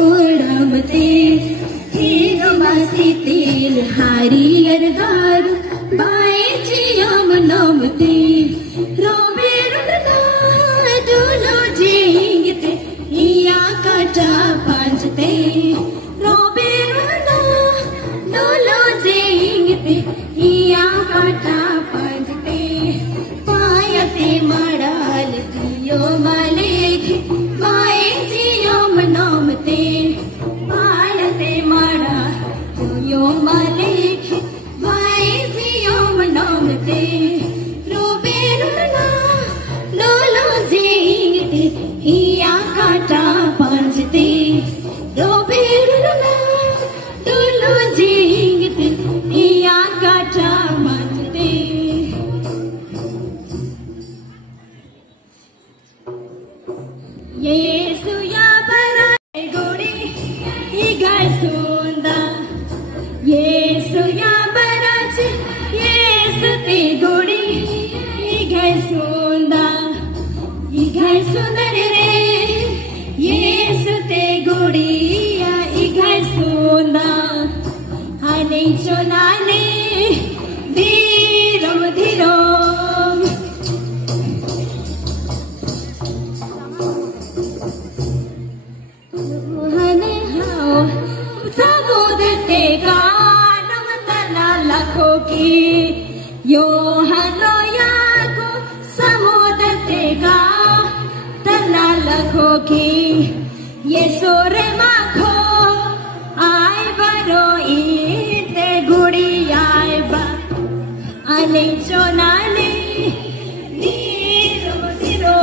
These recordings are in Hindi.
उड़मते हेर मासितेल हरियर गार बाए जियम नमते रोबे रुडना डुलो जिंगते हिया काटा पांचते रोबे रुडना डुलो जिंगते हिया काटा पांचते पायते मड़ाल दियो मलेख बाए जियम नमते पायते मड़ाल दियो मलेख बाए जियम नमते रोबे रुडना डुलो जिंगते हिया काटा पांचते रोबे रुडना डुलो जिंगते हिया काटा पांचते येसु या बरा गोड़ी इगाय सुंदा येसु या बराच येसु ते गोड़ी इगाय सुंदा इगाय सुंदर रे येसु ते गोड़ी या इगाय सुंदा हने चोनाने धीरो धीरो हने हाओ समुद्र ते गानम तना लाखों की यो हनो याको समुद्र ते गा तना लाखों की ये सोरे माखो आय बरो इते गुड़ी आय बा अने चोनाने धीरो धीरो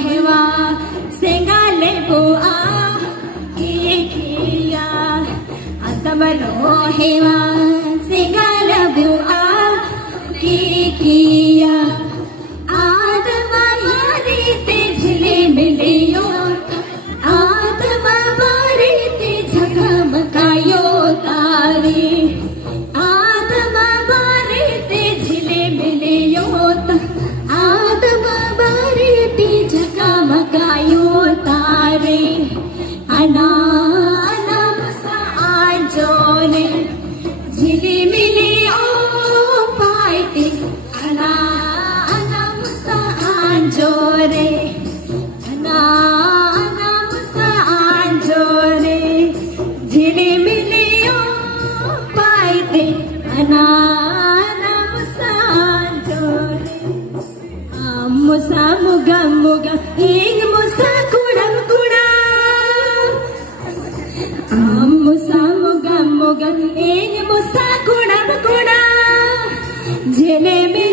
हेवा सेंगाले बुआ किया अतमरो हेवा सेंगाले बुआ किया आदमा यारी ते झले मिलियो आदमा बारी ते झगमगायो तारे आदमा बारी ते झले मिलियो आदमा बारी ते झगमगायो तारे अना अना मुसा आजोने झिली मिली ओ पाइते अना अना मुसा आजोरे अना अना मुसा आजोरे झिली मिली ओ पाइते अना अना मुसा आजोरे मुसा मुगा मुगा एक मुसा कुड़म कुड़ा मुसा मुगा मुगा एक मुसा कुड़म कुड़ा झेले में